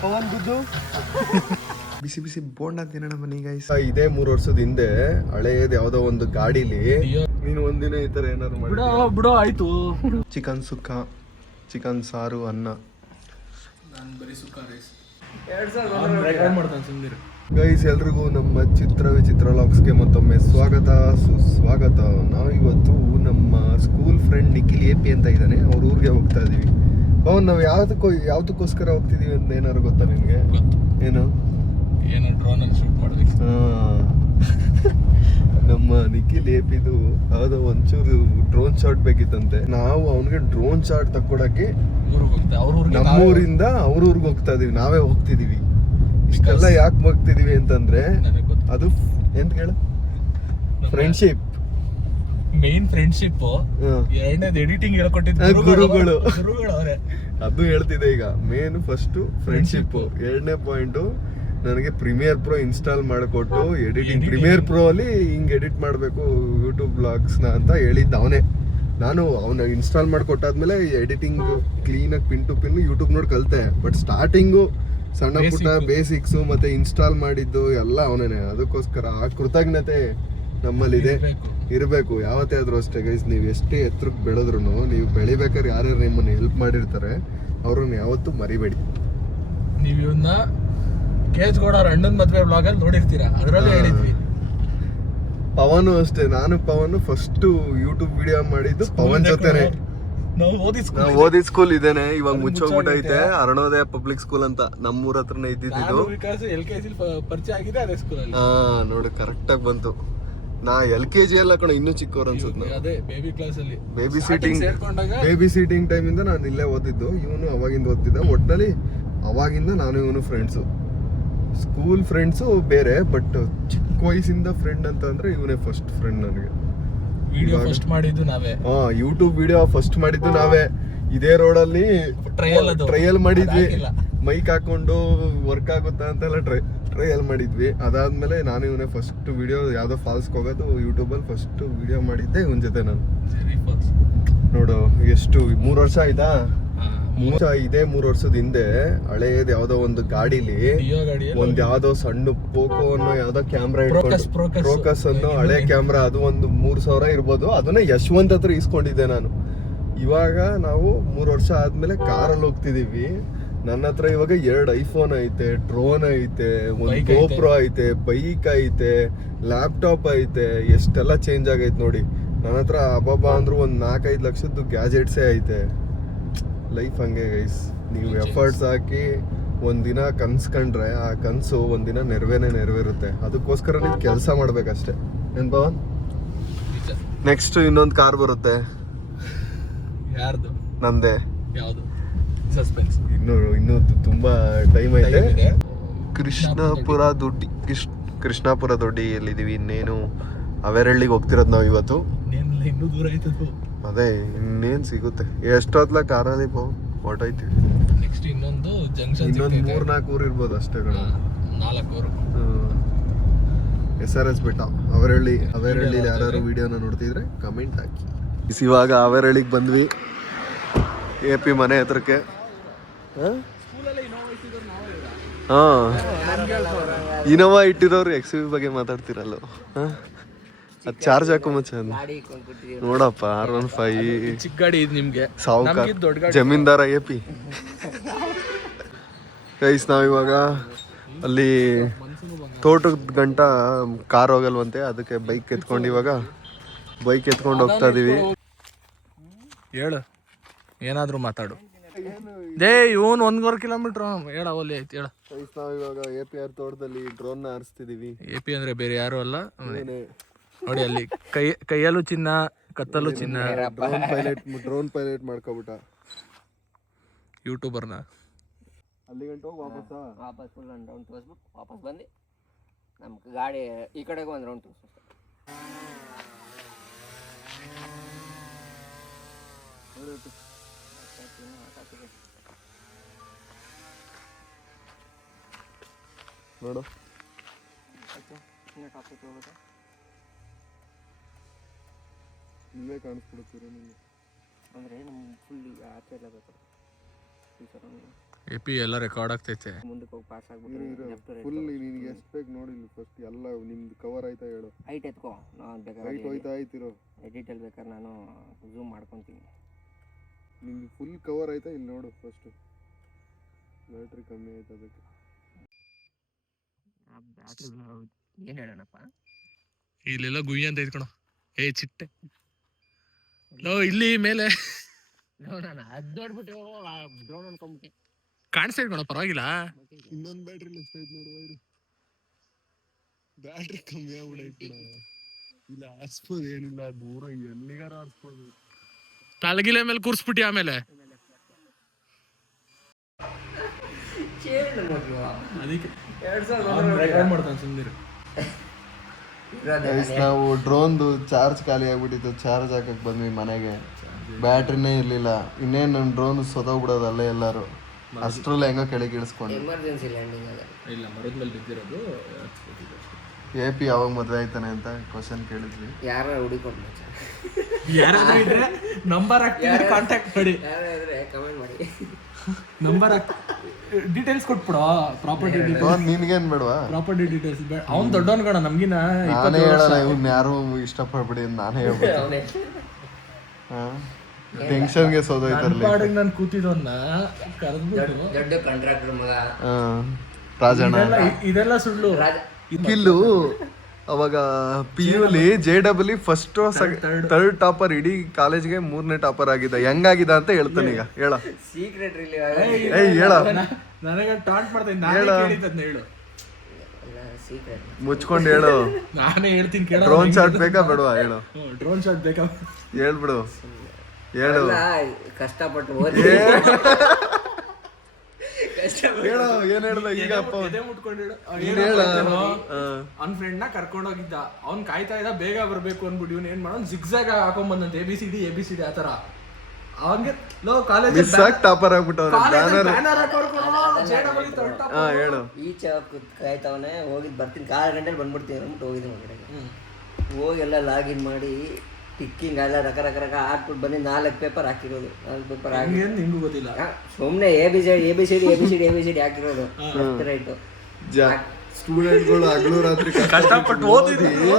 ಪವನ್ ಗುದ್ದು ಬಿಸಿ ಬಿಸಿ ಬೋಂಡ ತಿನ್ನೋಣ ಬನ್ನಿ ಗೈಸ್. ಇದೇ 3 ವರ್ಷದ ಹಿಂದೆ ಹಳೇದ್ ಯಾವ್ದೋ ಒಂದು ಗಾಡಿಲಿ ನೀನು ಒಂದಿನ ಈ ತರ ಏನಾದ್ರು ಬಿಡೋ ಆಯ್ತು. ಚಿಕನ್ ಸುಕ್ಕ, ಚಿಕನ್ ಸಾರು, ಅನ್ನ. ನಾನು ಬರೀ ಸುಕ್ಕ ರೈಸ್. ಗೈಸ್ ಎಲ್ರಿಗೂ ನಮ್ಮ ಚಿತ್ರ ವಿಚಿತ್ರ ಲಾಗ್ಸ್ಗೆ ಮತ್ತೊಮ್ಮೆ ಸ್ವಾಗತ ಸುಸ್ವಾಗತ. ನಾವಿವತ್ತು ನಮ್ಮ ಸ್ಕೂಲ್ ಫ್ರೆಂಡ್ ನಿಖಿಲ್ AP ಅಂತ ಇದ್ದಾನೆ, ಅವ್ರ ಊರಿಗೆ ಹೋಗ್ತಾ ಇದೀವಿ. ಪವನ್, ನಾವು ಯಾವ್ದಕ್ಕೋಸ್ಕರ ಹೋಗ್ತಿದೀವಿ ಅಂತ ಏನಾದ್ರು ಗೊತ್ತಾ ನಿನ್ಗೆ? ಏನು ಡ್ರೋನ್ ಅಲ್ಲಿ ಶೂಟ್ ಮಾಡ್ಬೇಕು. ನಮ್ಮ ನಿಖಿಲ್ APದು ಯಾವ್ದೋ ಒಂಚೂರು ಡ್ರೋನ್ ಶಾಟ್ ಬೇಕಿತ್ತಂತೆ. ನಾವು ಅವನಿಗೆ ಡ್ರೋನ್ ಶಾಟ್ ತಕ್ಕೊಡಕ್ಕೆ ನಮ್ಮೂರಿಂದ ಅವ್ರ ಊರಿಗೆ ಹೋಗ್ತಾ ಇದೀವಿ. ನಾವೇ ಹೋಗ್ತಿದೀವಿ. ಇಷ್ಟೆಲ್ಲ ಯಾಕೆ ಹೋಗ್ತಿದೀವಿ ಅಂತಂದ್ರೆ ಅದು ಎಂತ ಹೇಳ, ಫ್ರೆಂಡ್ಶಿಪ್, ಮೇನ್ ಫ್ರೆಂಡ್ಶಿಪ್. ಎರಡನೇದು ಎಡಿಟಿಂಗ್ ಹೇಳ್ಕೊಟ್ಟಿದ್ದು ಗುರುಗಳು ಅವರೇ. ಅದು ಹೇಳ್ತಿದೆ ಈಗ. ಮೇನ್ ಫಸ್ಟ್ ಫ್ರೆಂಡ್ಶಿಪ್, ಎರಡನೇ ಪಾಯಿಂಟ್ ನನಗೆ ಪ್ರೀಮಿಯರ್ ಪ್ರೋ ಇನ್ಸ್ಟಾಲ್ ಮಾಡಿಕೊಟ್ಟು ಎಡಿಟಿಂಗ್, ಪ್ರೀಮಿಯರ್ ಪ್ರೋ ಅಲ್ಲಿ ಹಿಂಗ್ ಎಡಿಟ್ ಮಾಡಬೇಕು ಯೂಟ್ಯೂಬ್ ಬ್ಲಾಗ್ಸ್ನ ಅಂತ ಹೇಳಿದ್ದ ಅವನೇ. ನಾನು ಅವನ ಇನ್ಸ್ಟಾಲ್ ಮಾಡಿಕೊಟ್ಟಾದ್ಮೇಲೆ ಎಡಿಟಿಂಗ್ ಕ್ಲೀನಾಗಿ ಪಿನ್ ಟು ಪಿನ್ ಯೂಟ್ಯೂಬ್ ನೋಡಿ ಕಲಿತೆ. ಬಟ್ ಸ್ಟಾರ್ಟಿಂಗು ಸಣ್ಣ ಪುಟ್ಟ ಬೇಸಿಕ್ಸು ಮತ್ತೆ ಇನ್ಸ್ಟಾಲ್ ಮಾಡಿದ್ದು ಎಲ್ಲ ಅವನೇ. ಅದಕ್ಕೋಸ್ಕರ ಆ ಕೃತಜ್ಞತೆ ನಮ್ಮಲ್ಲಿದೆ, ಇರಬೇಕು ಯಾವತ್ತೇ ಆದ್ರೂ ಅಷ್ಟೇ ಗೈಸ್. ನೀವು ಎಷ್ಟೇ ಎತ್ತರಕ್ಕೆ ಬೆಳೆದ್ರು, ನೀವು ಬೆಳಿಬೇಕಾದ್ರೆ ಯಾರ್ಯಾರು ನಿಮ್ಮನ್ನು ಹೆಲ್ಪ್ ಮಾಡಿರ್ತಾರೆ ಅವ್ರನ್ನ ಯಾವತ್ತೂ ಮರಿಬೇಡಿ. ನೀವು ಇವನ್ನ ಕೇಜ್ ಗೌಡ ಅವ್ರ ಅಣ್ಣನ ಮದ್ವೆ ಬ್ಲಾಗ್ ಅಲ್ಲಿ ನೋಡಿರ್ತೀರಾ, ಅದರಲ್ಲೇ ಹೇಳಿದ್ವಿ. ಪವನ್ ಅಷ್ಟೇ, ನಾನು ಪವನ್ ಫಸ್ಟ್ ಯೂಟ್ಯೂಬ್ ವಿಡಿಯೋ ಮಾಡಿದ್ದು ಪವನ್ ಜೊತೆನೆ. ನಾವು ಓದಿದ ಸ್ಕೂಲ್ ಇದೇನೆ, ಇವಾಗ ಮುಚ್ಚೋಗ್ಬಿಟ್ಟೈತೆ. ಅರುಣೋದಯ ಪಬ್ಲಿಕ್ ಸ್ಕೂಲ್ ಅಂತ ನಮ್ಮೂರ ಹತ್ರನೇ ಇದ್ದಿದ್ದು. LKG ಪರಿಚಯ ಆಗಿದೆ ಅದೇ ಸ್ಕೂಲ್ ಅಲ್ಲಿ. ನೋಡಿ ಕರೆಕ್ಟ್ ಆಗಿ ಬಂತು. ನಾ LKG ಎಲ್ಲ ಕಣ ಇನ್ನೂ ಚಿಕ್ಕವ್ರು ಅನ್ಸುತ್ತೆ. ಅದೇ ಬೇಬಿ ಕ್ಲಾಸ್ ಅಲ್ಲಿ ಬೇಬಿ ಸೀಟಿಂಗ್ ಟೈಮ್ ಇಂದ ನಾನು ಇಲ್ಲೇ ಓದಿದ್ದು. ಇವನು ಅವಾಗಿಂದ ಓದ್ತಿದ್ದ. ಒಟ್ನಲ್ಲಿ ಅವಾಗಿಂದ ನಾನು ಇವನು ಫ್ರೆಂಡ್ಸು, ಸ್ಕೂಲ್ ಫ್ರೆಂಡ್ಸು ಬೇರೆ. ಬಟ್ ಚಿಕ್ಕ ವಯಸ್ಸಿಂದ ಫ್ರೆಂಡ್ ಅಂತ ಅಂದ್ರೆ ಇವನೇ ಫಸ್ಟ್ ಫ್ರೆಂಡ್ ನನಗೆ. ವಿಡಿಯೋ ಫಸ್ಟ್ ಮಾಡಿದ್ದು ನಾವೇ. ಯೂಟ್ಯೂಬ್ ವಿಡಿಯೋ ಫಸ್ಟ್ ಮಾಡಿದ್ದು ನಾವೇ. ಇದೇ ರೋಡಲ್ಲಿ ಟ್ರಯಲ್ ಮಾಡಿದ್ವಿ. ಮೈಕ್ ಹಾಕೊಂಡು ವರ್ಕ್ ಆಗುತ್ತಾ ಅಂತೆಲ್ಲ ಟ್ರಯಲ್ ಮಾಡಿದ್ವಿ. ಅದಾದ್ಮೇಲೆ ನಾನು ಇವನೇ ಫಸ್ಟ್ ವಿಡಿಯೋ ಯಾವ್ದೋ ಫಾಲ್ಸ್ಗೆ ಹೋಗೋದು ಯೂಟ್ಯೂಬಲ್ಲಿ ಫಸ್ಟ್ ವಿಡಿಯೋ ಮಾಡಿದ್ದೆ ಇವನ್ ಜೊತೆ ನಾನು. ನೋಡು ಎಷ್ಟು 3 ವರ್ಷ ಆಯ್ತಾ. ಇದೇ 3 ವರ್ಷದ ಹಿಂದೆ ಹಳೇದ್ ಯಾವ್ದೋ ಒಂದು ಗಾಡಿಲಿ ಒಂದ್ ಯಾವ್ದೋ ಸಣ್ಣ ಪೋಕೋ ಅನ್ನೋ ಯಾವ್ದೋ ಕ್ಯಾಮ್ರಾ ಇಟ್ಕೊಂಡು, ಪ್ರೋಕಸ್ ಅನ್ನೋ ಹಳೆ ಕ್ಯಾಮ್ರಾ, ಅದು ಒಂದು 3,000 ಇರ್ಬೋದು. ಅದನ್ನ ಯಶವಂತ್ ಹತ್ರ ಇಸ್ಕೊಂಡಿದ್ದೆ ನಾನು. ಇವಾಗ ನಾವು 3 ವರ್ಷ ಆದ್ಮೇಲೆ ಕಾರಲ್ಲಿ ಹೋಗ್ತಿದೀವಿ. ನನ್ನ ಹತ್ರ ಇವಾಗ 2 iPhone ಐತೆ, ಡ್ರೋನ್ ಐತೆ, ಒಂದು GoPro ಐತೆ, ಬೈಕ್ ಐತೆ, ಲ್ಯಾಪ್ಟಾಪ್ ಐತೆ. ಎಷ್ಟೆಲ್ಲ ಚೇಂಜ್ ಆಗೈತೆ ನೋಡಿ. ನನ್ನ ಹತ್ರ ಅಬ್ಬಬ್ಬಾ ಅಂದ್ರೂ ಒಂದು 4-5 ಲಕ್ಷದ್ದು ಗ್ಯಾಜೆಟ್ಸೇ ಐತೆ. ಲೈಫ್ ಹಂಗೆ ಗೈಸ್. ನೀವು ಎಫರ್ಟ್ಸ್ ಹಾಕಿ ಒಂದಿನ ಕನ್ಸ್ಕೊಂಡ್ರೆ ಆ ಕನಸು ಒಂದಿನ ನೆರವೇರುತ್ತೆ. ಅದಕ್ಕೋಸ್ಕರ ನೀವು ಕೆಲಸ ಮಾಡ್ಬೇಕಷ್ಟೇ. ಏನ್ ಪವನ್? ನೆಕ್ಸ್ಟ್ ಇನ್ನೊಂದು ಕಾರ್ ಬರುತ್ತೆ. ಯಾರ್ದು? ನಂದೇ. ಯಾವುದು? ಸಸ್ಪೆನ್ಸ್. ಇನ್ನು ತುಂಬಾ ಟೈಮ್ ಐತೆ. ಕೃಷ್ಣಾಪುರ ದೊಡ್ಡಿಯಲ್ಲಿದ್ದೀವಿ. ಇನ್ನೇನು ಅವೇರಳ್ಳಿಗೆ ಹೋಗ್ತಿರೋದು ನಾವು ಇವತ್ತು. ಇನ್ನೂ ದೂರ ಆಯ್ತದು. ಅದೇ ಇನ್ನೇನ್ ಸಿಗುತ್ತೆ. ಎಷ್ಟೊತ್ಲ ಕಾರಲ್ಲಿ ಹೊರಟೋಯ್ತೀವಿ. ನೆಕ್ಸ್ಟ್ ಇನ್ನೊಂದು ಜಂಕ್ಷನ್, ಇನ್ನೊಂದು 3-4 ಊರು ಇರ್ಬೋದು ಅಷ್ಟೇ ಕಣ. 4 ಊರು. SRS ಬೆಟ್ಟ, ಅವೇರಳ್ಳಿ. ಯಾರು ವಿಡಿಯೋನ ನೋಡ್ತಿದ್ರೆ ಕಮೆಂಟ್ ಹಾಕಿ. ಇವಾಗ ಅವೇರಳ್ಳಿಗೆ ಬಂದ್ವಿ, AP ಮನೆ ಹತ್ರಕ್ಕೆ. ಇನೋವಾ ಇಟ್ಟಿರೋರು XUV ಬಗ್ಗೆ ಮಾತಾಡ್ತಿರಲ್ಲ. ಅದು ಚಾರ್ಜ್ ಹಾಕೋ ಮಚ್ಚ ನೋಡಪ್ಪ. R15 ಚಿಕ್ಕ ಗಾಡಿ ಇದು ನಿಮ್ಗೆ. ಸಾವುಕಾರ ಜಮೀನ್ದಾರ AP. ಗೈಸ್ ನಾವಿವಾಗ ಅಲ್ಲಿ ತೋಟದ ಗಂಟ ಕಾರ್ ಹೋಗಲ್ವಂತೆ, ಅದಕ್ಕೆ ಬೈಕ್ ಎತ್ಕೊಂಡು ಹೋಗ್ತಾ ಇದೀವಿ. ಹೇಳು, ಏನಾದ್ರು ಮಾತಾಡು. ಇವನ್ 1.25 ಕಿಲೋಮೀಟರ್ ಹೇಳ ಒಲ್ಲಿ ಐತಿ ಹೇಳ. ನಾವಿವಾಗ APR ತೋಟದಲ್ಲಿ ಡ್ರೋನ್ ನ ಹಾರಿಸ್ತಿದೀವಿ. AP ಅಂದ್ರೆ ಬೇರೆ ಯಾರು ಅಲ್ಲ ನೋಡಿ. ಅಲ್ಲಿ ಕೈಯಲ್ಲೂ ಚಿನ್ನ, ಕತ್ತಲ್ಲೂ ಚಿನ್ನ. ಡ್ರೋನ್ ಪೈಲಟ್ ಮಾಡ್ಕೊಬಿಟ್ಟ ಯೂಟ್ಯೂಬರ್ನ. ಅಲ್ಲಿ ಗಂಟು ವಾಪಸ್ ಫುಲ್ ಒಂದು ರೌಂಡ್ ತೋರಿಸ್ಬಿಟ್ಟು ವಾಪಸ್ ಬಂದು ನಮ್ಗೆ ಗಾಡಿ ಈ ಕಡೆಗೂ ಒಂದು ರೌಂಡ್ ತೋರಿಸ್ಬೇಕು. ನೋಡು ಟಾಪಿಕ್ ಹೋಗುತ್ತೆ. ನಿಮ್ಮೇ ಕಾಣಿಸ್ಬಿಡುತ್ತೀರ ನಿಮಗೆ ಅಂದರೆ ನಮ್ಮ ಫುಲ್ ಆಚೆ ಎಲ್ಲ ಬೇಕು ಈ ಥರ. AP ಎಲ್ಲ ರೆಕಾರ್ಡ್ ಆಗ್ತೈತೆ. ಮುಂದಕ್ಕೆ ಹೋಗಿ ಪಾಸ್ ಆಗ್ಬಿಟ್ಟು ಫುಲ್ ನಿನಗೆ ಎಷ್ಟು ಬೇಕು ನೋಡಿ ಫಸ್ಟ್ ಎಲ್ಲ ನಿಮ್ದು ಕವರ್ ಆಯ್ತಾ ಹೇಳು. ಹೈಟ್ ಎತ್ಕೋ, ನಾನು ಬೇಕಾದ್ರೆ ಹೈಟ್ ಹೋಯ್ತಾ ಆಯ್ತಿರೋ ಎಡಿಟಲ್ಲಿ ಬೇಕಾದ್ರೆ ನಾನು ಝೂಮ್ ಮಾಡ್ಕೊತೀನಿ. ನಿಮ್ದು ಫುಲ್ ಕವರ್ ಆಯ್ತಾ ಇಲ್ಲಿ ನೋಡು ಫಸ್ಟು. ಬ್ಯಾಟ್ರಿ ಕಮ್ಮಿ ಆಯ್ತು ಅದಕ್ಕೆ. ಏನು ಹೇಳೋಣಪ್ಪ, ಇಲ್ಲೆಲ್ಲ ಗುಯ್ಯ ಅಂತ ಇದ್ಕೊಣ. ಚಿಟ್ಟೆ ಇಲ್ಲಿ ಮೇಲೆ ನಾನು ಅದು ನೋಡ್ಬಿಟ್ಟು ಡ್ರೋನ್ ಅನ್ಕೊಂಬಿಟ್ಟೆ. ಕಾಣಿಸ್ತಾ ಇದ್ಕೊಣ, ಪರವಾಗಿಲ್ಲ. ಇನ್ನೊಂದು ಬ್ಯಾಟ್ರಿ ಲೆಫ್ಟ್ ಆಯ್ತು ನೋಡು ವೈರು. ಬ್ಯಾಟ್ರಿ ಕಮ್ಮಿ ಆಗ್ಬಿಡೈತಿ. ಇಲ್ಲ ಆರಿಸ್ಬೋದು, ಏನಿಲ್ಲ ದೂರ ಎಲ್ಲಿಗಾರ ಆರಿಸ್ಬೋದು. ತಳಗಿಲೆ ಮೇಲೆ ಕೂರ್ಸ್ಬಿಟ್ಟಿ ಆಮೇಲೆ ಅದಕ್ಕೆ ಮಾಡ್ತಾನೆ ಸುಂದರ. ನಾವು ಡ್ರೋನ್ದು ಚಾರ್ಜ್ ಖಾಲಿ ಆಗ್ಬಿಟ್ಟಿತ್ತು, ಚಾರ್ಜ್ ಹಾಕಕ್ ಬಂದ್ವಿ ಮನೆಗೆ. ಬ್ಯಾಟ್ರಿನೇ ಇರ್ಲಿಲ್ಲ. ಇನ್ನೇನು ನನ್ನ ಡ್ರೋನ್ ಸೊದೋಗ್ಬಿಡೋದು ಅಲ್ಲೇ ಎಲ್ಲಾರು. ಅಷ್ಟ್ರಲ್ಲಿ ಹೆಂಗೋ ಕೆಳಗೆ ಇಳಿಸ್ಕೊಂಡು ಎಮರ್ಜೆನ್ಸಿ ಲ್ಯಾಂಡಿಂಗ್ ಅದ. ಇಲ್ಲ, ಮರದ ಮೇಲೆ ಬಿದ್ದಿರೋದು. AP ಯಾವಾಗ ಮದುವೆ ಆಯ್ತಾನೆ ಅಂತ ಕ್ವಶನ್ ಕೇಳಿದ್ವಿ. ಯಾರು ಹುಡುಕೊಂಡು ಯಾರಾದ್ರೂ ಇದ್ರೆ ನಂಬರ್ ಹಾಕ್ತೀನಿ, ಕಾಂಟ್ಯಾಕ್ಟ್ ಮಾಡಿ. ಯಾರು ಇದ್ರೆ ಕಮೆಂಟ್ ಮಾಡಿ, ನಂಬರ್ ಡೀಟೇಲ್ಸ್ ಕೊಟ್ಬಿಡ. ಪ್ರಾಪರ್ಟಿ ನಿನ್ಗೇನ್ ಬೇಡವಾ? ಪ್ರಾಪರ್ಟಿ ಡೀಟೇಲ್ಸ್ ಬೇಡ. ಅವ್ನು ದೊಡ್ಡವನ್ ಕಣ, ನಮ್ಗಿನ ನಾನೇ ಹೇಳಲ್ಲ. ಇವ್ನ ಯಾರು ಇಷ್ಟಪಡ್ಬಿಡಿ ಅಂತ ನಾನೇ ಹೇಳ್ಬಿಟ್ಟೆ. ಟೆನ್ಷನ್ಗೆ ಸೋದೋಯ್ತಾರಲ್ಲ. ನಾನು ಕೂತಿದ್ದವನ್ನ ಕರೆದ್ಬಿಟ್ಟು ದೊಡ್ಡ ಕಾಂಟ್ರಾಕ್ಟರ್ ಮಗ ರಾಜಣ್ಣ. ಇದೆಲ್ಲ ಸುಳ್ಳು. ಕಿಲ್ಲು ಅವಾಗ PUಲಿ JEE ಫಸ್ಟ್ ಥರ್ಡ್ ಟಾಪರ್, ಇಡೀ ಕಾಲೇಜ್ಗೆ 3ನೇ ಟಾಪರ್ ಆಗಿದ್ದ. ಹೆಂಗಾಗಿದ ಅಂತ ಹೇಳ್ತಾನೆ ಈಗ. ಹೇಳ ಸೀಕ್ರೆಟ್ ರಿಲೀವ್ ಹೇಳ. ನನಗೆ ಟಾಂಟ್ ಮಾಡ್ತೀನಿ, ನಾನೇ ಕೇಳಿದ್ದನ್ನ ಹೇಳು. ಸೀಕ್ರೆಟ್ ಮುಚ್ಕೊಂಡು ಹೇಳು. ನಾನೇ ಹೇಳ್ತೀನಿ ಕೇಳ. ಡ್ರೋನ್ ಶಾಟ್ ಬೇಕಾ ಬೇಡವಾ? ಹೇಳು. ಡ್ರೋನ್ ಶಾಟ್ ಬೇಕಾ? ಹೇಳ್ಬಿಡು, ಹೇಳು. ಕಷ್ಟಪಟ್ಟು ಓದಿ ಹೇಳು, ಏನ್ ಹೇಳ್ದ ಈಗ ಅಪ್ಪ? ಅವ್ನ ಫ್ರೆಂಡ್ ನ ಕರ್ಕೊಂಡ್ ಹೋಗಿದ್ದ. ಅವ್ನ್ ಕಾಯ್ತಾ ಇದ್ದ ಬೇಗ ಬರ್ಬೇಕು ಅನ್ಬಿಟ್ಟು. ಇವ್ನ ಏನ್ ಮಾಡೋನ್ ಜಿಗ್ಜಾಗ್ ಹಾಕೊಂಡ್ ಬಂದಂತ ABCD ಆತರ. ಅವಂಗೆ ಟಾಪರ್ ಆಗ್ಬಿಟ್ಟವ್ರೆ. ಹೇಳು. ಈಚ ಕಾಯ್ತವನೆ ಹೋಗಿದ್ ಬರ್ತೀನಿ, 6 ಗಂಟೆಲಿ ಬಂದ್ಬಿಡ್ತೀನಿ ಅಂದ್ಬಿಟ್ಟು ಹೋಗಿದ್ದೀನಿ ಹೊರಗಡೆಗೆ. ಹೋಗಿ ಎಲ್ಲ ಲಾಗಿನ್ ಮಾಡಿ ಟಿಕ್ಕಿಂಗ್ ಎಲ್ಲ ರಕರಕ ಹಾಕ್ಬಿಟ್ಟು ಬಂದು 4 ಪೇಪರ್ ಹಾಕಿರೋದು. 4 ಪೇಪರ್ ಹಾಕಿ ನಿಮ್ಗೂ ಗೊತ್ತಿಲ್ಲ, ಸುಮ್ಮನೆ ABCD ಹಾಕಿರೋದು. ರೈಟು ಸ್ಟೂಡೆಂಟ್ಗಳು ಹಗಲು ರಾತ್ರಿ ಕಷ್ಟಪಟ್ಟು ಓದಿದ್ರು.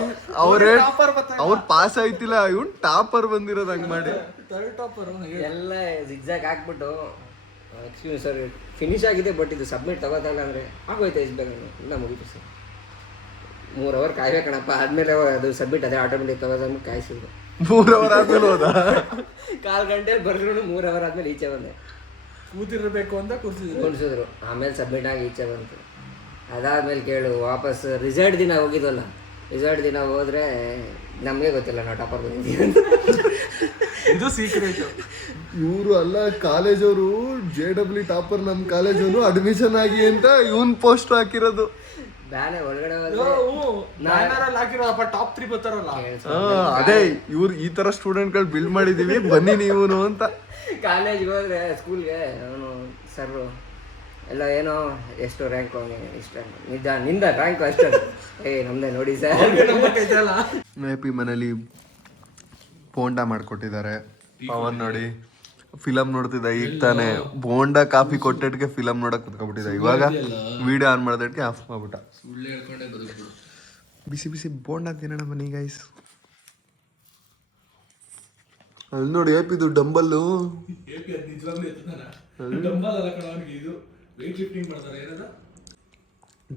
ಅವ್ರ ಪಾಸ್ ಆಯ್ತಿಲ್ಲ, ಇವ್ನು ಟಾಪರ್ ಬಂದಿರೋದು. ಹಂಗ್ ಮಾಡಿ ಎಲ್ಲ ಜಿಗ್ಜಾಗ್ ಹಾಕ್ಬಿಟ್ಟು ಎಕ್ಸ್ಕ್ಯೂಸ್ ಸರ್ ಫಿನಿಶ್ ಆಗಿದೆ, ಬಟ್ ಇದು ಸಬ್ಮಿಟ್ ತಗೋತಲ್ಲ ಅಂದರೆ ಆಗೋಯ್ತು. ಇಸ್ಬೇಕು ಇಲ್ಲ, ಮುಗೀತು ಸರ್. 3 ಅವರ್ ಕಾಯ್ಬೇಕಣಪ್ಪ. ಆದ್ಮೇಲೆ ಅದು ಸಬ್ಮಿಟ್ ಅದೇ ಆಟೋಮೆಟಿಕ್ ತಗೋದಂದ್ರೆ ಕಾಯಿಸಿದ್ರು. 3 ಅವರ್ ಆದ್ಮೇಲೆ ಹೋದ. 4 ಗಂಟೆಲಿ ಬರ್ದ್ರು. 3 ಅವರ್ ಆದ್ಮೇಲೆ ಈಚೆ ಬಂದೆ. ಕೂತಿರ್ಬೇಕು ಅಂತ ಕೂರಿಸಿದ್ರು. ಆಮೇಲೆ ಸಬ್ಮಿಟ್ ಆಗಿ ಈಚೆ ಬಂತು. ಅದಾದ್ಮೇಲೆ ಕೇಳು, ವಾಪಸ್ ರಿಸಲ್ಟ್ ದಿನ ಹೋಗಿದ್ವಲ್ಲ. ರಿಸಲ್ಟ್ ದಿನ ಹೋದ್ರೆ ನಮಗೆ ಗೊತ್ತಿಲ್ಲ ನಾವು ಟಾಪರ್ ಬಂದಿದ್ದೀವಿ ಅಂತ. ಇದು ಸೀಕ್ರೆಟ್. ಇವರು ಅಲ್ಲ, ಕಾಲೇಜವರು JEE ಟಾಪರ್ ನಮ್ಮ ಕಾಲೇಜವರು ಅಡ್ಮಿಷನ್ ಆಗಿ ಅಂತ ಇವನ್ ಪೋಸ್ಟ್ ಹಾಕಿರೋದು. ಬ್ಯಾನೆ ಒಳಗಡೆ ಹಾಕಿರೋಪ್ಪ. ಟಾಪ್ 3 ಬರ್ತಾರಲ್ಲ, ಅದೇ ಇವ್ರು ಈ ತರ ಸ್ಟೂಡೆಂಟ್ಗಳು ಬಿಲ್ಡ್ ಮಾಡಿದೀವಿ, ಬನ್ನಿ ನೀವು ಅಂತ. ಕಾಲೇಜ್ಗೆ ಹೋದ್ರೆ ಸ್ಕೂಲ್ಗೆ ಅವನು ಸರ್ ಎಲ್ಲ ಏನೋ ಎಷ್ಟು ರ್ಯಾಂಕ್ ಇಷ್ಟ ನಿಂದ ರ್ಯಾಂಕ್ ಅಷ್ಟು ನಮ್ದೇ ನೋಡಿ ಸರ್. AP ಮನೇಲಿ ಬೋಂಡಾ ಮಾಡ್ಕೊಟ್ಟಿದ್ದಾರೆ. ಪವನ್ ನೋಡಿ ಫಿಲಮ್ ನೋಡ್ತಿದ್ದ ಈಗ ತಾನೆ. ಬೋಂಡಾ ಕಾಫಿ ಕೊಟ್ಟಿಟ್ಗೆ ಫಿಲಮ್ ನೋಡಕ್ ಕುತ್ಕೊಬಿಟ್ಟಿದ್ದ. ಇವಾಗ ವಿಡಿಯೋ ಆನ್ ಮಾಡೋದಕ್ಕೆ ಆಫ್ ಮಾಡ್ಬಿಟ್ಟ. ಬಿಸಿ ಬಿಸಿ ಬೋಂಡಾ ತಿನ್ನೋಣ ಬನ್ನಿ ಗೈಸ್. ಅಲ್ಲಿ ನೋಡಿ APದು ಡಂಬಲ್ಲು.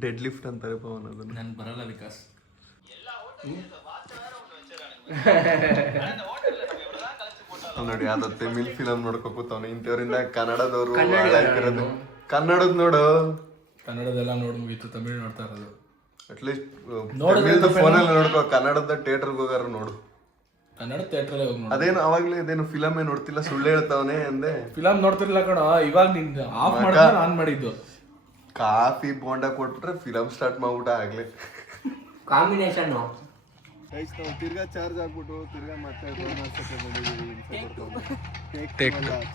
ಡೆಡ್ ಲಿಫ್ಟ್ ಅಂತಾರೆ ಪವನ್ ಅದನ್ನ. ನನ್ ಬರಲ್ಲ ವಿಕಾಸ್. ನೋಡಿ ಯಾವ್ದೋ ತಮಿಳ್ ಫಿಲಮ್ ನೋಡ್ಕೊ ಕೂತವನು. ಇಂಥವ್ರಿಂದ ಕನ್ನಡದವರು ಕನ್ನಡದ್ ನೋಡು. ಕನ್ನಡದೆಲ್ಲ ನೋಡ್ ಮುಗೀತು, ತಮಿಳ್ ನೋಡ್ತಾ ಇರೋದು. ಅಟ್ಲೀಸ್ಟ್ ಫೋನಲ್ಲಿ ನೋಡ್ಕೋ, ಕನ್ನಡದ ಥಿಯೇಟರ್ಗೆ ಹೋಗಾರ ನೋಡು. ಕನ್ನಡ ಥಿಯೇಟರ್ ಹೋಗಿ ನೋಡಿ. ಅದೇನು ಅವಾಗ್ಲೇ ಇದೇನು ಫಿಲಮೇ ನೋಡ್ತಿಲ್ಲ, ಸುಳ್ಳು ಹೇಳ್ತಾವನೆ ಅಂದೆ. ಫಿಲಮ್ ನೋಡ್ತಿರ್ಲಿಲ್ಲ ಕಣ, ಇವಾಗ ನಿಂಗೆ ಆಫ್ ಮಾಡಿದ್ರೆ ಆನ್ ಮಾಡಿದ್ದು. ಕಾಫಿ ಬೋಂಡಾ ಕೊಟ್ಬಿಟ್ರೆ ಫಿಲಮ್ ಸ್ಟಾರ್ಟ್ ಮಾಡ್ಬಿಟ್ಟ ಆಗ್ಲೇ. ಕಾಂಬಿನೇಷನ್ ತಿರ್ಗಾ ಚಾರ್ಜ್ ಆಗ್ಬಿಟ್ಟು ತಿರ್ಗಾ ಮತ್ತೆ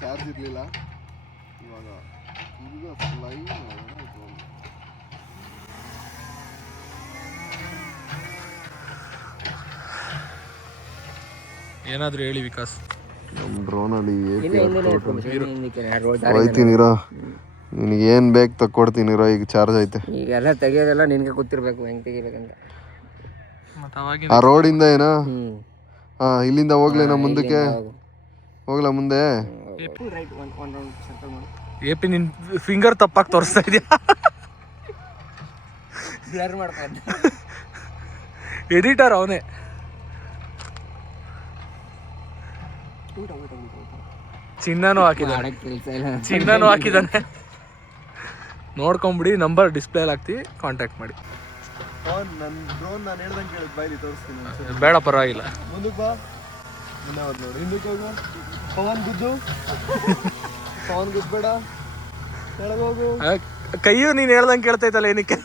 ಚಾರ್ಜ್ ಇರ್ಲಿಲ್ಲ. ಇವಾಗ ಏನಾದ್ರು ಹೇಳಿ ವಿಕಾಸ್. ನಮ್ಮ ಡ್ರೋನಲ್ಲಿ ಹೋಯ್ತೀನಿರೋ ನಿನಗೆ ಏನು ಬೇಕು ತಕ್ಕೊಡ್ತೀನಿ ಇರೋ, ಈಗ ಚಾರ್ಜ್ ಐತೆ. ಈಗೆಲ್ಲ ತೆಗಿಯೋದೆಲ್ಲ ನಿನಗೆ ಗೊತ್ತಿರಬೇಕು ಹೆಂಗೆ ತೆಗಿಬೇಕಂತ. ಆ ರೋಡಿಂದ ಏನೋ ಇಲ್ಲಿಂದ ಹೋಗ್ಲೇನೋ ಮುಂದಕ್ಕೆ ಹೋಗ್ಲಾ ಮುಂದೆ. ಎಪಿ ನಿನ್ ಫಿಂಗರ್ ತಪ್ಪಾಗಿ ತೋರಿಸ್ತಾ ಇದೆಯಾ? ಬ್ಲರ್ ಮಾಡ್ಕೊಂಡು ಎಡಿಟರ್ ಅವನೇ. ಚಿನ್ನನೂ ಹಾಕಿದ್ದಾನೆ. ನೋಡ್ಕೊಂಬಿಡಿ, ನಂಬರ್ ಡಿಸ್ಪ್ಲೇ ಹಾಕ್ತಿ, ಕಾಂಟ್ಯಾಕ್ಟ್ ಮಾಡಿ. ಬೇಡ ಪರವಾಗಿಲ್ಲ. ಮುಂದಕ್ಕೆ ಬಾ, ನೋಡಿ ಹಿಂದಕ್ಕೆ ಹೋಗು. ಪವನ್ ಗುದ್ದು, ಪವನ್ ಗುದ್ಬೇಡ, ಕೆಳಗೋಗು. ಕೈಯು ನೀನು ಹೇಳ್ದಂಗೆ ಕೇಳ್ತೈತಲ್ಲ ಏನಕ್ಕೆ?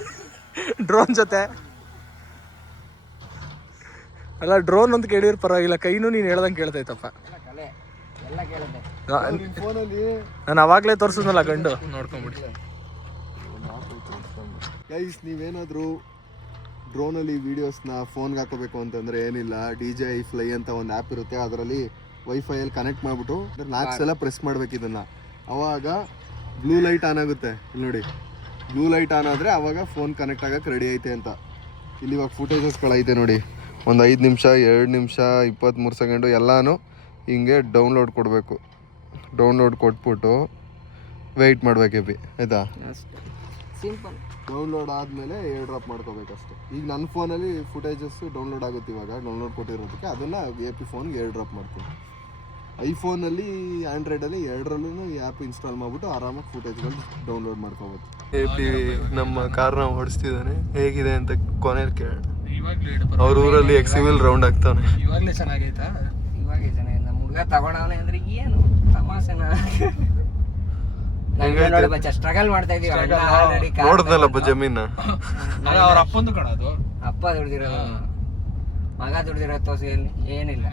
ಡ್ರೋನ್ ಜೊತೆ ಅಲ್ಲ, ಡ್ರೋನ್ ಅಂತ ಕೇಳಿದ್ರೆ ಪರವಾಗಿಲ್ಲ, ಕೈನೂ ನೀನು ಹೇಳ್ದಂಗೆ ಕೇಳ್ತೈತಪ್ಪ. ನಾನು ಅವಾಗಲೇ ತೋರಿಸಿದ್ನಲ್ಲ ಗಂಡು, ನೋಡ್ಕೊಂಬಿಡಿ. ಗೈಸ್, ನೀವೇನಾದರೂ ಡ್ರೋನಲ್ಲಿ ವೀಡಿಯೋಸ್ನ ಫೋನ್ಗೆ ಹಾಕೋಬೇಕು ಅಂತಂದರೆ ಏನಿಲ್ಲ, DJI Fly ಅಂತ ಒಂದು ಆ್ಯಪ್ ಇರುತ್ತೆ. ಅದರಲ್ಲಿ ವೈಫೈಯಲ್ಲಿ ಕನೆಕ್ಟ್ ಮಾಡಿಬಿಟ್ಟು 4 ಸಲ ಪ್ರೆಸ್ ಮಾಡ್ಬೇಕು ಇದನ್ನು. ಅವಾಗ ಬ್ಲೂ ಲೈಟ್ ಆನ್ ಆಗುತ್ತೆ. ಇಲ್ಲಿ ನೋಡಿ, ಬ್ಲೂ ಲೈಟ್ ಆನ್ ಆದರೆ ಅವಾಗ ಫೋನ್ ಕನೆಕ್ಟ್ ಆಗೋಕ್ಕೆ ರೆಡಿ ಐತೆ ಅಂತ. ಇಲ್ಲಿ ಇವಾಗ ಫುಟೇಜಸ್ಗಳೈತೆ ನೋಡಿ, ಒಂದು 5 ನಿಮಿಷ, 2 ನಿಮಿಷ, 23 ಸೆಕೆಂಡು ಎಲ್ಲನೂ ಹಿಂಗೆ ಡೌನ್ಲೋಡ್ ಕೊಡಬೇಕು. ಡೌನ್ಲೋಡ್ ಕೊಟ್ಬಿಟ್ಟು ವೆಯ್ಟ್ ಮಾಡ್ಬೇಕು ಎಪಿ, ಆಯಿತಾ? ಸಿಂಪಲ್. ಡೌನ್ಲೋಡ್ ಆದಮೇಲೆ ಏರ್ ಡ್ರಾಪ್ ಮಾಡ್ಕೋಬೇಕಷ್ಟೆ. ಈಗ ನನ್ನ ಫೋನಲ್ಲಿ ಫುಟೇಜಸ್ಸು ಡೌನ್ಲೋಡ್ ಆಗುತ್ತೆ. ಇವಾಗ ಡೌನ್ಲೋಡ್ ಕೊಟ್ಟಿರೋದಕ್ಕೆ ಅದನ್ನು ಎಪಿ ಫೋನ್ಗೆ ಏರ್ ಡ್ರಾಪ್ ಮಾಡ್ತೀನಿ. ಐಫೋನಲ್ಲಿ, ಆ್ಯಂಡ್ರಾಯ್ಡಲ್ಲಿ ಎರಡರಲ್ಲೂ ಈ ಆ್ಯಪ್ ಇನ್ಸ್ಟಾಲ್ ಮಾಡಿಬಿಟ್ಟು ಆರಾಮಾಗಿ ಫುಟೇಜ್ಗಳು ಡೌನ್ಲೋಡ್ ಮಾಡ್ಕೋಬೋದು. ಎಪಿ ನಮ್ಮ ಕಾರ್ನ ಓಡಿಸ್ತಿದ್ದಾನೆ, ಹೇಗಿದೆ ಅಂತ ಕೊನೆಯಲ್ಲಿ ಕೇಳೋಣ. ಅವ್ರ ಊರಲ್ಲಿ ಎಕ್ಸಿವಿಲ್ ರೌಂಡ್ ಆಗ್ತಾನೆ. ಇವಾಗಲೇ ಚೆನ್ನಾಗೈತಾ? ಇವಾಗೇ ಚೆನ್ನಾಗಿದೆ. ನಮ್ಮ ಹುಡುಗ ತಗೊಳವನೆ ಅಂದ್ರೆ ಏನು ತಮಾಷೆನ? ಸ್ಟ್ರಗಲ್ ಮಾಡ್ತಾ ಇದೀವಿ. ನೋಡ್ದಲ್ಲಪ್ಪ ಜಮೀನ, ಅವ್ರ ಅಪ್ಪಂದು ಕಣದು. ಅಪ್ಪ ದುಡ್ದಿರೋದು, ಮಗ ದುಡ್ದಿರೋ ತೋಸಿಯಲ್ಲಿ ಏನಿಲ್ಲ.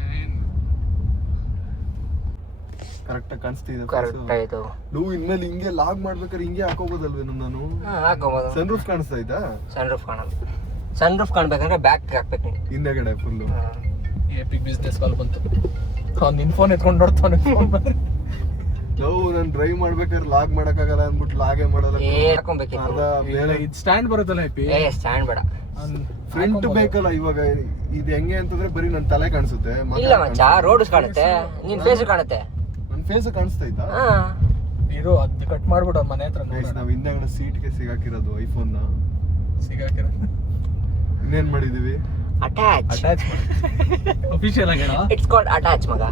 ಕರೆಕ್ಟಾಗಿ ಕಾಣಿಸ್ತಿದೆ. ಕರೆಕ್ಟ್ ಆಯ್ತು. ನೀವು ಇನ್ಮೇಲೆ ಹಿಂಗೆ ಲಾಗ್ ಮಾಡ್ಬೇಕಾದ್ರೆ ಹಿಂಗೆ ಹಾಕೋಬೋದಲ್ವೇನು? ನಾನು ಹಾಕೋಬೋದು. ಸನ್ ರೂಫ್ ಕಾಣಿಸ್ತಾ ಇದ್ದಾ? ಸನ್ ರೂಫ್ ಕಾಣಲ್ಲ. ಸನ್ ರೂಫ್ ಕಾಣ್ಬೇಕಂದ್ರೆ ಬ್ಯಾಕ್ ಹಾಕ್ಬೇಕು ನೀನು, ಹಿಂದೆಗಡೆ ಫುಲ್ಲು. ಎಪಿಕ್ ಬಿಸ್ನೆಸ್ ಕಾಲ್ ಬಂತು. ನಿನ್ ಫೋನ್ ಎತ್ಕೊಂಡು ನೋಡ್ತಾನೆ. ನಾವು ನಾನು ಡ್ರೈವ್ ಮಾಡ್ಬೇಕಾದ್ರೆ ಲಾಗ್ ಮಾಡಕ್ಕಾಗಲ್ಲ ಅಂದ್ಬಿಟ್ಟು ಲಾಗೇ ಮಾಡಲ್ಲ. ಸ್ಟ್ಯಾಂಡ್ ಬರುತ್ತಲ್ಲ ಎಪಿ? ಸ್ಟ್ಯಾಂಡ್ ಬೇಡ, ಫ್ರಂಟ್ ಬೇಕಲ್ಲ. ಇವಾಗ ಇದು ಹೆಂಗೆ ಅಂತಂದ್ರೆ ಬರೀ ನನ್ನ ತಲೆ ಕಾಣಿಸುತ್ತೆ. ಇಲ್ಲ ಮಚ್ಚ, ರೋಡ್ ಕಾಣುತ್ತೆ, ನಿನ್ ಫೇಸ್ ಕಾಣುತ್ತೆ. ನನ್ನ ಫೇಸ್ ಕಾಣಿಸ್ತೈತಾ? ಇರೋ ಅದು ಕಟ್ ಮಾಡ್ಬಿಟ್ಟು ಮನೆ ಹತ್ರ. ನಾವು ಹಿಂದೆಗಡೆ ಸೀಟ್ಗೆ ಸಿಗಾಕಿರೋದು ಐಫೋನ್ ನ. ಸಿಗಾಕಿರೋದು ಇನ್ನೇನ್ ಮಾಡಿದೀವಿ? ಅಟ್ಯಾಚ್. ಅಫಿಷಿಯಲ್ ಆಗಿ ಇಟ್ಸ್ ಕಾಲ್ಡ್ ಅಟ್ಯಾಚ್ ಮಗ.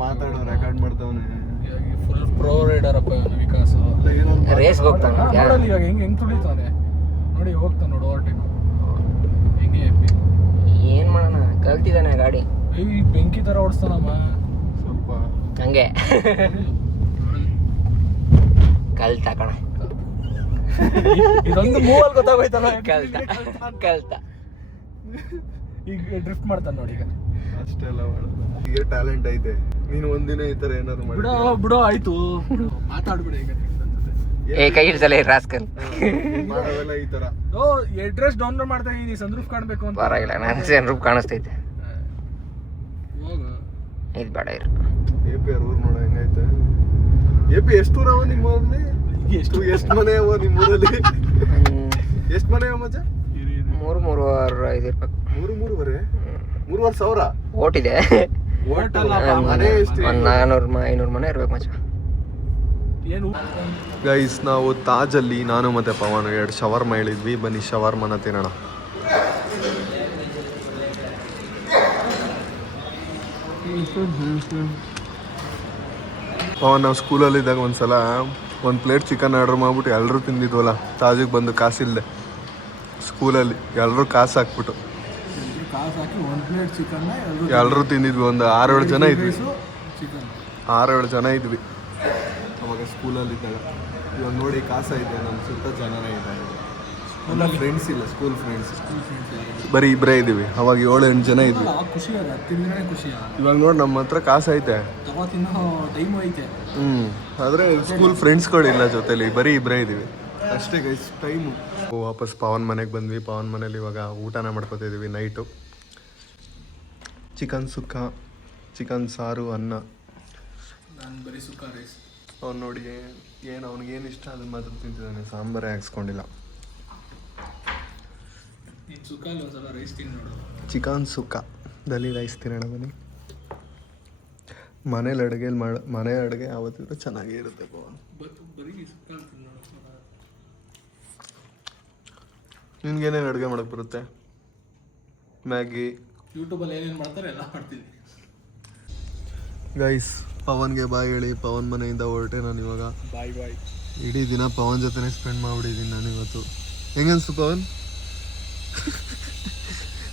ಮಾತಾಡೋ ರೆಕಾರ್ಡ್ ಮಾಡ್ತಾವನೆ. ಫುಲ್ ಪ್ರೋ ರೈಡರ್ ಅಪ್ಪ ಇವನು ವಿಕಾಸ್. ರೇಸ್ ಹೋಗ್ತಾನೆ. ನೋಡಲ್ಲಿ ಇವಾಗ ಹೆಂಗ್ ತುಳಿತಾನೆ ನೋಡಿ, ಹೋಗ್ತಾನೆ ನೋಡು ಓವರ್ಟೇಕ್ ಹೆಂಗೆ. ಏನ್ ಮಾಡೋಣ, ಕಲ್ತಿದ್ದಾನೆ ಗಾಡಿ. ಈ ಬೆಂಕಿ ತರ ಓಡಿಸ್ತಾನಮ್ಮ ಸ್ವಲ್ಪ ಹಂಗೆ. ಕಲ್ತ ಕಣ, ಇದೊಂದು ಮೂವಲ್ಲಿ ಗೊತ್ತಾಗೋಯ್ತಲ್ಲ. ಕಲ್ತ ಈಗ ಡ್ರಿಫ್ಟ್ ಮಾಡ್ತಾನೆ ನೋಡಿ. ಈಗ ಅಷ್ಟೆಲ್ಲ ಈಗ ಟ್ಯಾಲೆಂಟ್ ಐತೆ. ನೀನು ಒಂದಿನ ಈ ತರ ಏನಾದ್ರು ಮಾಡಿ ಬಿಡೋ ಆಯ್ತು, ಮಾತಾಡ್ಬಿಡ. ಈಗ ಕೈ ಹಿಡ್ಸಲ್ಲ ರಾಸ್ಕಲ್ ಮಾಡೋದೆಲ್ಲ ಈ ತರ. ಅಡ್ರೆಸ್ ಡೌನ್ಲೋಡ್ ಮಾಡ್ತಾ ಇದೀನಿ, ಸನ್ರೂಫ್ ಕಾಣ್ಬೇಕು ಅಂತ. ಪರವಾಗಿಲ್ಲ, ನಾನು ಸನ್ರೂಫ್ ಕಾಣಿಸ್ತೈತೆ. ಹೋಗು, ಇದು ಬೇಡ ಇರು. ಎಪಿ ಊರ್ ನೋಡ ಹೆಂಗೈತೆ. ಎಪಿ ಎಷ್ಟು ಊರವ ನಿಮ್ಮ ಊರಲ್ಲಿ? ಎಷ್ಟು ಮನೆ ಅವ ನಿಮ್ಮ ಊರಲ್ಲಿ? ಎಷ್ಟು ಮನೆ ಅವ ಮಚ್ಚ? 3,500 ಇರ್ಬೇಕು. 3,500 ಓಟಿದೆ. ಮನೆ ಎಷ್ಟು? 400-500 ಮನೆ ಇರ್ಬೇಕು ಮಚ್ಚ. ಗೈಸ್, ನಾವು ತಾಜಲ್ಲಿ ನಾನು ಮತ್ತೆ ಪವನ್ 2 ಶವರ್ಮ ಹೇಳಿದ್ವಿ. ಬನ್ನಿ ಶವರ್ಮನ ತಿನ್ನೋಣ. ಪವನ್, ನಾವು ಸ್ಕೂಲಲ್ಲಿದ್ದಾಗ ಒಂದ್ಸಲ 1 ಪ್ಲೇಟ್ ಚಿಕನ್ ಆರ್ಡರ್ ಮಾಡ್ಬಿಟ್ಟು ಎಲ್ಲರೂ ತಿಂದಿದ್ವಲ್ಲ, ತಾಜಿಗೆ ಬಂದು ಕಾಸಿಲ್ಲದೆ. ಸ್ಕೂಲಲ್ಲಿ ಎಲ್ಲರೂ ಕಾಸು ಹಾಕ್ಬಿಟ್ಟು ಎಲ್ಲರೂ ತಿಂದಿದ್ವಿ. ಒಂದು 6-7 ಜನ ಇದ್ವಿ. 6-7 ಜನ ಇದ್ವಿ ಅವಾಗ ಸ್ಕೂಲಲ್ಲಿದ್ದಾಗ. ಇವಾಗ ನೋಡಿ ಕಾಸು ಐತೆ, ನಮ್ಮ ಸುತ್ತ ಜನನೇ ಇದ್ದಾರೆ. ಫ್ರೆಂಡ್ಸ್ ಇಲ್ಲ, ಸ್ಕೂಲ್ ಫ್ರೆಂಡ್ಸ್ ಬರೀ ಇಬ್ಬರೇ ಇದ್ದೀವಿ. ಅವಾಗ 7-8 ಜನ ಇದ್ವಿ. ಇವಾಗ ನೋಡಿ ನಮ್ಮ ಹತ್ರ ಕಾಸು ಐತೆ, ಆದರೆ ಸ್ಕೂಲ್ ಫ್ರೆಂಡ್ಸ್ಗಳಿಲ್ಲ ಜೊತೆಲಿ, ಬರೀ ಇಬ್ಬರೇ ಇದ್ದೀವಿ ಅಷ್ಟೇ ಗೈಸ್. ಟೈಮು ವಾಪಸ್ ಪವನ್ ಮನೆಗೆ ಬಂದ್ವಿ. ಪವನ್ ಮನೇಲಿ ಇವಾಗ ಊಟನ ಮಾಡ್ಕೊತಿದ್ದೀವಿ ನೈಟು. ಚಿಕನ್ ಸುಕ್ಕ, ಚಿಕನ್ ಸಾರು, ಅನ್ನ. ನಾನು ಬರೀ ಸುಕ್ಕ ರೈಸ್. ಅವ್ನು ನೋಡಿ ಏನು ಅವ್ನಿಗೇನು ಇಷ್ಟ ಅದನ್ನ ಮಾತ್ರ ತಿಂತಿದ್ದಾನೆ, ಸಾಂಬಾರೇ ಹಾಕ್ಸ್ಕೊಂಡಿಲ್ಲ. ನೀನು ಸುಕ್ಕ ಅಲ್ಲಿ ಒಂದ್ಸಲ ರೈಸ್ ತಿಂದು ನೋಡು. ಚಿಕನ್ ಸುಕ್ಕ ದಲ್ಲಿ ರೈಸ್ ತಿನ್ನೋಣ ಬನ್ನಿ. ಮನೆ ಅಡುಗೆ ಯಾವತ್ತಿದ್ರೂ ಚೆನ್ನಾಗೇ ಇರುತ್ತೆ ಪವನ್. ಬರೀ ಸುಕ್ಕ ತಿಂದು ನೋಡು. ನಿನ್ಗೇನೇನು ಅಡುಗೆ ಮಾಡೋಕ್ಕೆ ಬರುತ್ತೆ? ಮ್ಯಾಗಿ. ಯೂಟ್ಯೂಬಲ್ಲಿ ಏನೇನು ಮಾಡ್ತಾರೆ ಎಲ್ಲ ಮಾಡ್ತೀನಿ. ಗೈಸ್, ಪವನ್ಗೆ ಬಾಯ್ ಹೇಳಿ. ಪವನ್ ಮನೆಯಿಂದ ಹೊರಟೆ ನಾನು ಇವಾಗ. ಬಾಯ್. ಇಡೀ ದಿನ ಪವನ್ ಜೊತೆನೇ ಸ್ಪೆಂಡ್ ಮಾಡಿಬಿಟ್ಟಿದ್ದೀನಿ ನಾನು ಇವತ್ತು. ಹೆಂಗನ್ಸ್ತು ಪವನ್?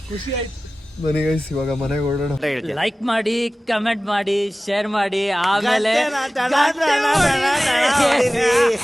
ಖುಷಿ ಆಯ್ತು. ಬನ್ನಿ ಗೈಸ್, ಇವಾಗ ಮನೆಗೆ ಹೊರಡೋಣ. ಲೈಕ್ ಮಾಡಿ, ಕಮೆಂಟ್ ಮಾಡಿ, ಶೇರ್ ಮಾಡಿ, ಆಮೇಲೆ